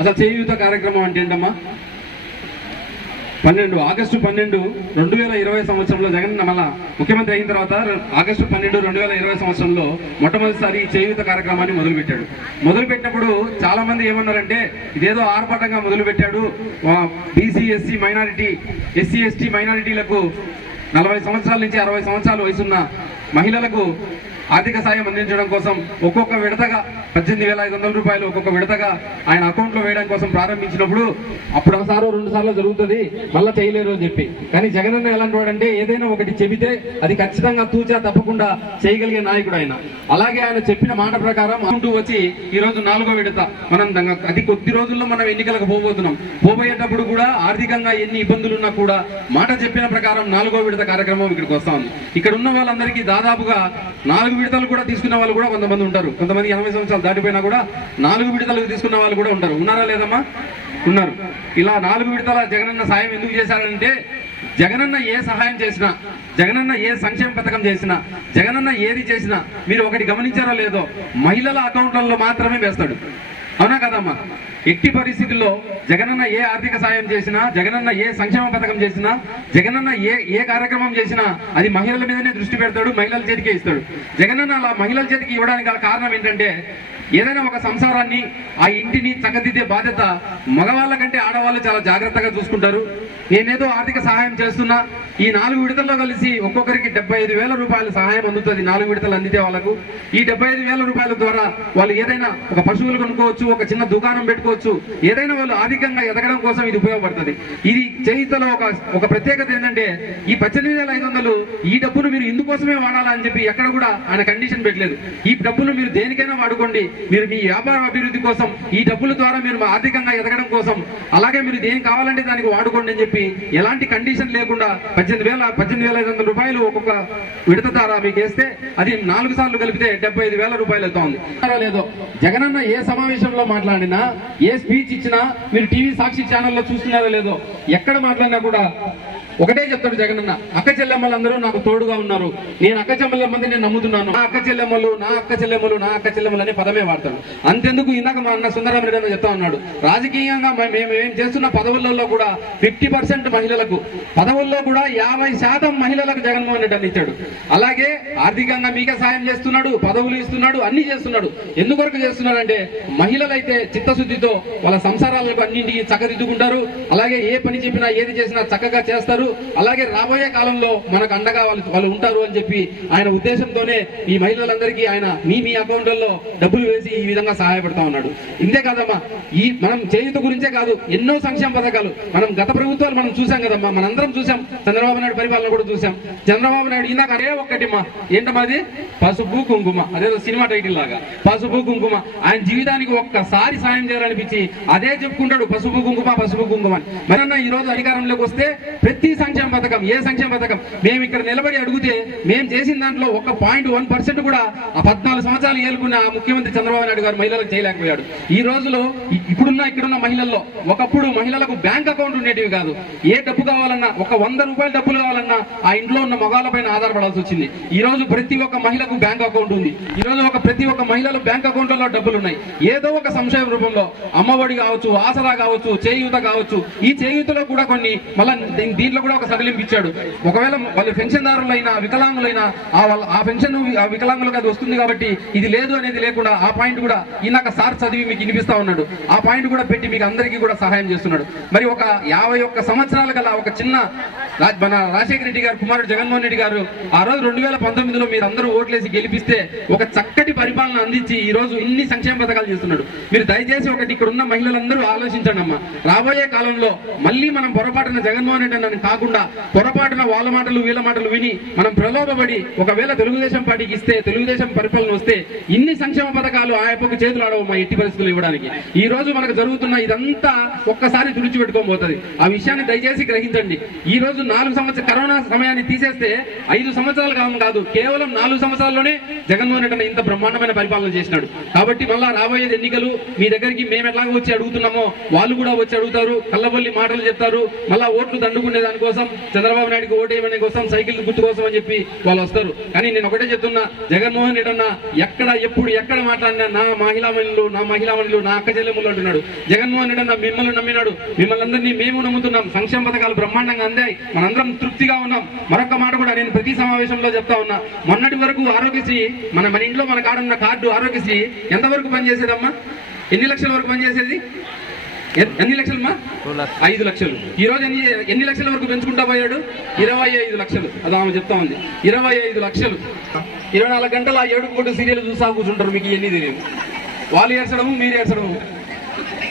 అసలు చేయూత కార్యక్రమం అంటే ఏంటమ్మా? ఆగస్టు 12, 2020 సంవత్సరంలో జగన్ మన ముఖ్యమంత్రి అయిన తర్వాత ఆగస్టు 12, 2020 సంవత్సరంలో మొట్టమొదటిసారి చేయూత కార్యక్రమాన్ని మొదలుపెట్టినప్పుడు చాలా మంది ఏమన్నారంటే ఇదేదో ఆర్భాటంగా మొదలుపెట్టాడు, BC SC minority SC ST మైనారిటీలకు 40 సంవత్సరాల నుంచి 60 సంవత్సరాల వయసున్న మహిళలకు ఆర్థిక సాయం అందించడం కోసం ఒక్కొక్క విడతగా 18,500 రూపాయలు ఒక్కొక్క విడతగా ఆయన అకౌంట్లో వేయడం కోసం ప్రారంభించినప్పుడు అప్పుడు ఒకసారి 2 సార్లు జరుగుతుంది, మళ్ళీ చేయలేరు అని చెప్పి. కానీ జగనన్న ఎలాంటి వాడంటే ఏదైనా ఒకటి చెబితే అది ఖచ్చితంగా తూచా తప్పకుండా చేయగలిగే నాయకుడు ఆయన. అలాగే ఆయన చెప్పిన మాట ప్రకారం అంటూ వచ్చి ఈరోజు 4వ విడత మనం అతి కొద్ది రోజుల్లో మనం ఎన్నికలకు పోబోయేటప్పుడు కూడా ఆర్థికంగా ఎన్ని ఇబ్బందులు ఉన్నా కూడా మాట చెప్పిన ప్రకారం 4వ విడత కార్యక్రమం ఇక్కడికి వస్తా ఉంది. ఇక్కడ ఉన్న వాళ్ళందరికీ దాదాపుగా 4 విడతలు కూడా తీసుకున్న వాళ్ళు కూడా కొంతమంది ఉంటారు. కొంతమంది 80 సంవత్సరాలు దాటిపోయినా కూడా 4 విడతలు తీసుకున్న వాళ్ళు కూడా ఉంటారు. ఉన్నారా లేదమ్మా? ఉన్నారు. ఇలా 4 విడతల జగనన్న సాయం ఎందుకు చేశారంటే జగనన్న ఏ సహాయం చేసినా, జగనన్న ఏ సంక్షేమ పథకం చేసినా, జగనన్న ఏది చేసినా మీరు ఒకటి గమనించారో లేదో మహిళల అకౌంట్లలో మాత్రమే వేస్తాడు. అవునా కదమ్మా? ఎట్టి పరిస్థితుల్లో జగనన్న ఏ ఆర్థిక సాయం చేసినా, జగనన్న ఏ సంక్షేమ పథకం చేసినా, జగనన్న ఏ కార్యక్రమం చేసినా అది మహిళల మీదనే దృష్టి పెడతాడు, మహిళల చేతికే ఇస్తాడు. జగనన్న అలా మహిళల చేతికి ఇవ్వడానికి గల కారణం ఏంటంటే ఏదైనా ఒక సంసారాన్ని ఆ ఇంటిని చక్కదిద్దే బాధ్యత మగవాళ్ళ కంటే ఆడవాళ్ళు చాలా జాగ్రత్తగా చూసుకుంటారు. నేనేదో ఆర్థిక సహాయం చేస్తున్నా, ఈ 4 విడతల్లో కలిసి ఒక్కొక్కరికి 75,000 రూపాయల సహాయం అందుతుంది. 4 విడతలు అందితే వాళ్ళకు ఈ 75,000 రూపాయల ద్వారా వాళ్ళు ఏదైనా ఒక పశువులు కొనుక్కోవచ్చు, ఒక చిన్న దుకాణం పెట్టుకోవచ్చు, ఏదైనా వాళ్ళు ఆర్థికంగా ఎదగడం కోసం ఇది ఉపయోగపడుతుంది. ఇది చేయితలో ఒక ప్రత్యేకత ఏంటంటే ఈ 18,500 ఈ డబ్బును మీరు ఇందుకోసమే వాడాలని చెప్పి ఎక్కడ కూడా ఆయన కండిషన్ పెట్టలేదు. ఈ డబ్బును మీరు దేనికైనా వాడుకోండి, మీరు మీ వ్యాపార అభివృద్ధి కోసం, ఈ డబ్బుల ద్వారా మీరు ఆర్థికంగా ఎదగడం కోసం, అలాగే మీరు దేనికి కావాలంటే దానికి వాడుకోండి అని చెప్పి ఎలాంటి కండిషన్ లేకుండా 18,500 రూపాయలు ఒక్కొక్క విడత ద్వారా మీకు వేస్తే అది 4 సార్లు కలిపితే 75,000 రూపాయలు అవుతుంది. లేదో జగనన్న ఏ సమావేశంలో మాట్లాడినా, ఏ స్పీచ్ ఇచ్చినా, మీరు టీవీ సాక్షి ఛానల్లో చూస్తున్నారో లేదో ఎక్కడ మాట్లాడినా కూడా ఒకటే చెప్తాడు జగనన్న, అక్క చెల్లెమ్మలందరూ నాకు తోడుగా ఉన్నారు, నేను అక్క చెల్లెమ్మని నేను నమ్ముతున్నాను, నా అక్క చెల్లెమ్మలు నా అక్క చెల్లెమ్మలు నా అక్క చెల్లెమ్మలు అనే పదమే వాడతాడు. అంతెందుకు ఇందాక మా అన్న సుందరరామరెడ్డి అన్న చెప్తా ఉన్నాడు, రాజకీయంగా మేము ఏం చేస్తున్న పదవులలో కూడా 50% మహిళలకు, పదవుల్లో కూడా 50% మహిళలకు జగన్మోహన్ రెడ్డి అని ఇచ్చాడు. అలాగే ఆర్థికంగా మీకే సాయం చేస్తున్నాడు, పదవులు ఇస్తున్నాడు, అన్ని చేస్తున్నాడు. ఎందుకొరకు చేస్తున్నాడంటే మహిళలైతే చిత్తశుద్ధితో వాళ్ళ సంసారాలకు అన్నింటికి చక్కదిద్దుకుంటారు. అలాగే ఏ పని చెప్పినా ఏది చేసినా చక్కగా చేస్తారు. అలాగే రాబోయే కాలంలో మనకు అండగా వాళ్ళు ఉంటారు అని చెప్పి ఆయన ఉద్దేశంతోనే ఈ మహిళలందరికీ ఆయన మీ అకౌంట్లలో డబ్బులు వేసి ఈ విధంగా సహాయపడతా ఉన్నాడు. ఇంతే కాదమ్మా, ఈ మనం చేయూత గురించే కాదు, ఎన్నో సంక్షేమ పథకాలు మనం గత ప్రభుత్వాలు మనం చూసాం కదమ్మా, మనందరం చూసాం. చంద్రబాబు నాయుడు పరిపాలన కూడా చూసాం. చంద్రబాబు నాయుడు ఇందాక అదే ఒక్కటిమ్మా, ఏంటమ్మా అది? పసుపు కుంకుమ, అదేదో సినిమా టైటిల్ లాగా పసుపు కుంకుమ. ఆయన జీవితానికి ఒక్కసారి సాయం చేయాలనిపించి అదే చెప్పుకుంటాడు, పసుపు కుంకుమ పసుపు కుంకుమ. మరన్నా ఈ రోజు అధికారంలోకి వస్తే ప్రతి సంక్షేమ పథకం, ఏ సంక్షేమ పథకం మేము ఇక్కడ నిలబడి అడిగితే మేము చేసిన దాంట్లో 1% కూడా ఆ 14 సంవత్సరాలు ఏలుకున్న ముఖ్యమంత్రి చంద్రబాబు నాయుడు గారు మహిళలకు చేయలేకపోయాడు. ఈ రోజులో ఇక్కడున్న మహిళల్లో ఒకప్పుడు మహిళలకు బ్యాంక్ అకౌంట్ ఉండేటివి కాదు. ఏ డబ్బు కావాలన్నా, ఒక 100 రూపాయల డబ్బులు కావాలన్నా ఆ ఇంట్లో ఉన్న మగాళ్ళ పైన ఆధారపడాల్సి వచ్చింది. ఈ రోజు ప్రతి ఒక్క మహిళకు బ్యాంక్ అకౌంట్ ఉంది. ఈ రోజు ప్రతి ఒక్క మహిళలు బ్యాంక్ అకౌంట్లలో డబ్బులు ఉన్నాయి. ఏదో ఒక సంక్షేమ రూపంలో అమ్మఒడి కావచ్చు, ఆసరా కావచ్చు, చేయూత కావచ్చు. ఈ చేయూతలో కూడా కొన్ని మళ్ళీ దీంట్లో కూడా ఒక సడలింపు ఇచ్చాడు. ఒకవేళ వాళ్ళు పెన్షన్దారులైనా వికలాంగులైనా ఆ పెన్షన్ వికలాంగులకు అది వస్తుంది కాబట్టి ఇది లేదు అనేది లేకుండా ఆ పాయింట్ కూడా ఈయనక సార్ చదివి మీకు వినిపిస్తా ఉన్నాడు. ఆ పాయింట్ కూడా పెట్టి మీకు అందరికీ కూడా సహాయం చేస్తున్నాడు. మరి ఒక 51 సంవత్సరాల గల ఒక చిన్న మన రాజశేఖర రెడ్డి గారు కుమారుడు జగన్మోహన్ రెడ్డి గారు ఆ రోజు 2019లో మీరు అందరూ ఓట్లేసి గెలిపిస్తే ఒక చక్కటి పరిపాలన అందించి ఈ రోజు ఇన్ని సంక్షేమ పథకాలు చేస్తున్నాడు. మీరు దయచేసి ఒకటి ఇక్కడ ఉన్న మహిళలందరూ ఆలోచించండి అమ్మా, రాబోయే కాలంలో మళ్ళీ మనం పొరపాటున జగన్మోహన్ రెడ్డి అని కాకుండా పొరపాటున వాళ్ళ మాటలు వీళ్ళ మాటలు విని మనం ప్రలోభపడి ఒకవేళ తెలుగుదేశం పార్టీకి ఇస్తే, తెలుగుదేశం పరిపాలన వస్తే ఇన్ని సంక్షేమ పథకాలు ఆ యొక్క చేతులు ఆడవు మా ఎట్టి పరిస్థితులు ఇవ్వడానికి. ఈ రోజు మనకు జరుగుతున్న ఇదంతా ఒక్కసారి తుడిచిపెట్టుకోబోతుంది. ఆ విషయాన్ని విషయాన్ని దయచేసి గ్రహించండి. ఈ రోజు 4 సంవత్సరాల కరోనా సమయాన్ని తీసేస్తే 5 సంవత్సరాలు కాదు, కేవలం 4 సంవత్సరాల్లోనే జగన్మోహన్ రెడ్డి ఇంత బ్రహ్మాండమైన పరిపాలన చేసినాడు. కాబట్టి మళ్ళా రాబోయేది ఎన్నికలు, మీ దగ్గరికి మేము ఎట్లాగో వచ్చి అడుగుతున్నామో వాళ్ళు కూడా వచ్చి అడుగుతారు, కళ్ళబొల్లి మాటలు చెప్తారు, మళ్ళా ఓట్లు దండుకునే దానికోసం, చంద్రబాబు నాయుడుకి ఓటేయమనే కోసం, సైకిల్ గుర్తు కోసం అని చెప్పి వాళ్ళు వస్తారు. కానీ నేను ఒకటే చెప్తున్నా, జగన్మోహన్ రెడ్డి అన్న ఎక్కడ ఎప్పుడు ఎక్కడ మాట్లాడినా నా మహిళామణులు నా అక్క చెల్లెములు అంటున్నాడు. జగన్మోహన్ రెడ్డి అన్న మిమ్మల్ని నమ్మినాడు, మిమ్మల్ని అందరినీ మేము నమ్ముతున్నాం, సంక్షేమ పథకాలు బ్రహ్మాండంగా అందాయి, మనందరం తృప్తిగా ఉన్నాం. మరొక మాట కూడా నేను ప్రతి సమావేశంలో చెప్తా ఉన్నా, మొన్నటి వరకు ఆరోగ్యశ్రీ మన ఇంట్లో మన కాడున్న కార్డు ఆరోగ్యశ్రీ ఎంతవరకు పనిచేసేదమ్మా? ఎన్ని లక్షల వరకు పనిచేసేది? ఎన్ని లక్షలమ్మా? 5 లక్షలు. ఈ రోజు ఎన్ని లక్షల వరకు పెంచుకుంటా పోయాడు? 25 లక్షలు. అది ఆమె చెప్తా ఉంది, 25 లక్షలు. 24 గంటలు ఆ 7 కోట్ల సీరియల్ చూసా కూర్చుంటారు. మీకు ఇవన్నీ తెలియదు. వాళ్ళు ఏడ్చడము, మీరు ఏడ్చడము.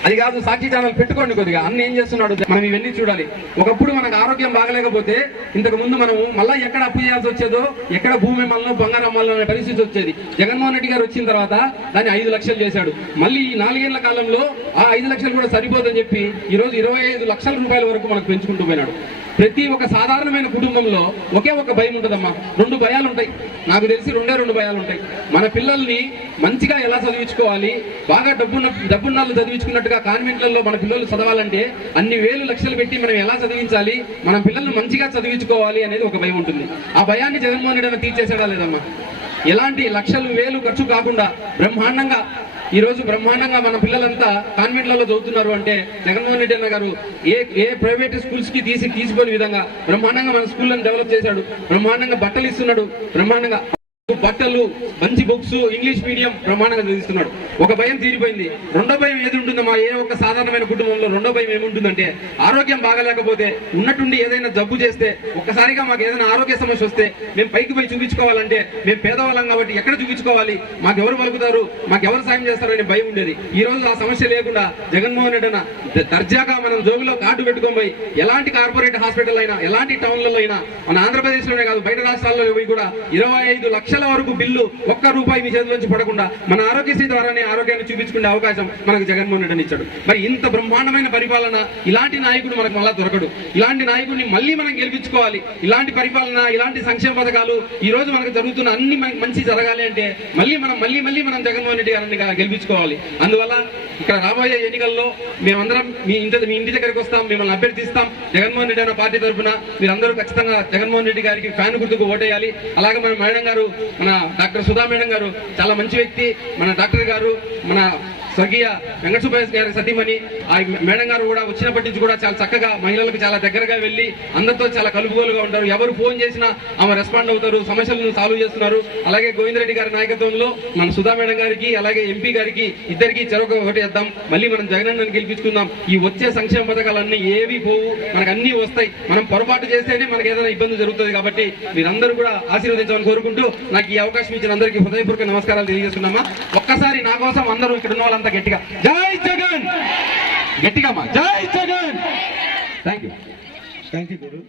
అది కాదు, సాక్షి ఛానల్ పెట్టుకోండి కొద్దిగా. అన్న ఏం చేస్తున్నాడు మనం ఇవన్నీ చూడాలి. ఒకప్పుడు మనకు ఆరోగ్యం బాగలేకపోతే ఇంతకు ముందు మనము మళ్ళీ ఎక్కడ అప్పు చేయాల్సి వచ్చేదో, ఎక్కడ భూమి అమ్మాలనో బంగారం అమ్మాలనో అనే పరిస్థితి వచ్చేది. జగన్మోహన్ రెడ్డి గారు వచ్చిన తర్వాత దాన్ని 5 లక్షలు చేశాడు. మళ్ళీ ఈ 4 ఏళ్ల కాలంలో ఆ 5 లక్షలు కూడా సరిపోదని చెప్పి ఈరోజు 25 లక్షల రూపాయల వరకు మనకు పెంచుకుంటూ పోయినాడు. ప్రతి ఒక్క సాధారణమైన కుటుంబంలో ఒకే ఒక భయం ఉంటుందమ్మా. 2 భయాలు ఉంటాయి. నాకు తెలిసి 2 భయాలు ఉంటాయి. మన పిల్లల్ని మంచిగా ఎలా చదివించుకోవాలి, బాగా డబ్బున్నాళ్ళు చదివించుకున్నట్టుగా కాన్వెంట్లలో మన పిల్లలు చదవాలంటే అన్ని వేలు లక్షలు పెట్టి మనం ఎలా చదివించాలి, మన పిల్లల్ని మంచిగా చదివించుకోవాలి అనేది ఒక భయం ఉంటుంది. ఆ భయాన్ని జగన్మోహన్ రెడ్డి తీర్చేసాడా లేదమ్మా? ఎలాంటి లక్షలు వేలు ఖర్చు కాకుండా బ్రహ్మాండంగా ఈరోజు బ్రహ్మాండంగా మన పిల్లలంతా కాన్వెంట్లలో చదువుతున్నారు అంటే జగన్మోహన్ రెడ్డి అన్న గారు ఏ ప్రైవేట్ స్కూల్స్ కి తీసుకునే విధంగా బ్రహ్మాండంగా మన స్కూళ్ళని డెవలప్ చేశాడు. బ్రహ్మాండంగా బట్టలు ఇస్తున్నాడు, బ్రహ్మాండంగా బట్టలు, మంచి బుక్స్, ఇంగ్లీష్ మీడియం బ్రహ్మాండంగా చదివిస్తున్నాడు. ఒక భయం తీరిపోయింది. 2వ భయం ఏది ఉంటుందమ్మా? ఏ ఒక్క సాధారణమైన కుటుంబంలో 2వ భయం ఏముంటుందంటే, ఆరోగ్యం బాగలేకపోతే, ఉన్నట్టుండి ఏదైనా జబ్బు చేస్తే, ఒక్కసారిగా మాకు ఏదైనా ఆరోగ్య సమస్య వస్తే మేము పైకి పోయి చూపించుకోవాలంటే మేము పేదవాళ్ళం కాబట్టి ఎక్కడ చూపించుకోవాలి, మాకెవరు పలుకుతారు, మాకెవరు సాయం చేస్తారు అనే భయం ఉండేది. ఈ రోజు ఆ సమస్య లేకుండా జగన్మోహన్ రెడ్డి అన్న దర్జాగా మనం జోబులో కార్డు పెట్టుకొని పోయి ఎలాంటి కార్పొరేట్ హాస్పిటల్ అయినా, ఎలాంటి టౌన్లలో అయినా, మన ఆంధ్రప్రదేశ్లోనే కాదు బయట రాష్ట్రాల్లో పోయి కూడా 25 లక్షల వరకు బిల్లు ఒక్క రూపాయి మీ చేతిలోంచి పడకుండా మన ఆరోగ్యశ్రీ ద్వారానే ఆరోగ్యాన్ని చూపించుకునే అవకాశం మనకు జగన్మోహన్ రెడ్డి ఇచ్చాడు. మరి ఇంత బ్రహ్మాండమైన పరిపాలన, ఇలాంటి నాయకుడు మనకు మళ్ళా దొరకడు. ఇలాంటి నాయకుడిని మళ్ళీ మనం గెలిపించుకోవాలి. ఇలాంటి పరిపాలన, ఇలాంటి సంక్షేమ పథకాలు ఈ రోజు మనకు జరుగుతున్న అన్ని మంచి జరగాలి అంటే మళ్ళీ మనం జగన్మోహన్ రెడ్డి గారిని గెలిపించుకోవాలి. అందువల్ల ఇక్కడ రాబోయే ఎన్నికల్లో మేమందరం మీ ఇంటి దగ్గరికి వస్తాం, మిమ్మల్ని అభ్యర్థిస్తాం. జగన్మోహన్ రెడ్డి అన్న పార్టీ తరఫున మీరందరూ ఖచ్చితంగా జగన్మోహన్ రెడ్డి గారికి ఫ్యాన్ గుర్తుకు ఓటేయాలి. అలాగే మన మేడం గారు, మన డాక్టర్ సుధా మేడం గారు చాలా మంచి వ్యక్తి. మన డాక్టర్ గారు, మన స్వర్గీయ వెంకట సుబ్బయ్య గారి సతీమణి ఆ మేడం గారు కూడా వచ్చినప్పటి నుంచి కూడా చాలా చక్కగా మహిళలకు చాలా దగ్గరగా వెళ్ళి అందరితో చాలా కలుపుగోలుగా ఉంటారు. ఎవరు ఫోన్ చేసినా ఆమె రెస్పాండ్ అవుతారు, సమస్యలను సాల్వ్ చేస్తున్నారు. అలాగే గోవిందరెడ్డి గారి నాయకత్వంలో మన సుధా మేడం గారికి, అలాగే ఎంపీ గారికి ఇద్దరికి చెరొక ఒకటి వేద్దాం. మళ్ళీ మనం జగనన్నని గెలిపించుకుందాం. ఈ వచ్చే సంక్షేమ పథకాలన్నీ ఏవి పోవు, మనకు అన్ని వస్తాయి. మనం పొరపాటు చేస్తేనే మనకు ఏదైనా ఇబ్బంది జరుగుతుంది. కాబట్టి మీరందరూ కూడా ఆశీర్వదించాలని కోరుకుంటూ నాకు ఈ అవకాశం ఇచ్చిన అందరికీ హృదయపూర్వక నమస్కారాలు తెలియజేస్తున్నామా. ఒక్కసారి నా కోసం అందరూ ఇక్కడ ఉన్న వాళ్ళంతా గట్టిగా జై జగన్, గట్టిగా జై జగన్. Thank you Guru.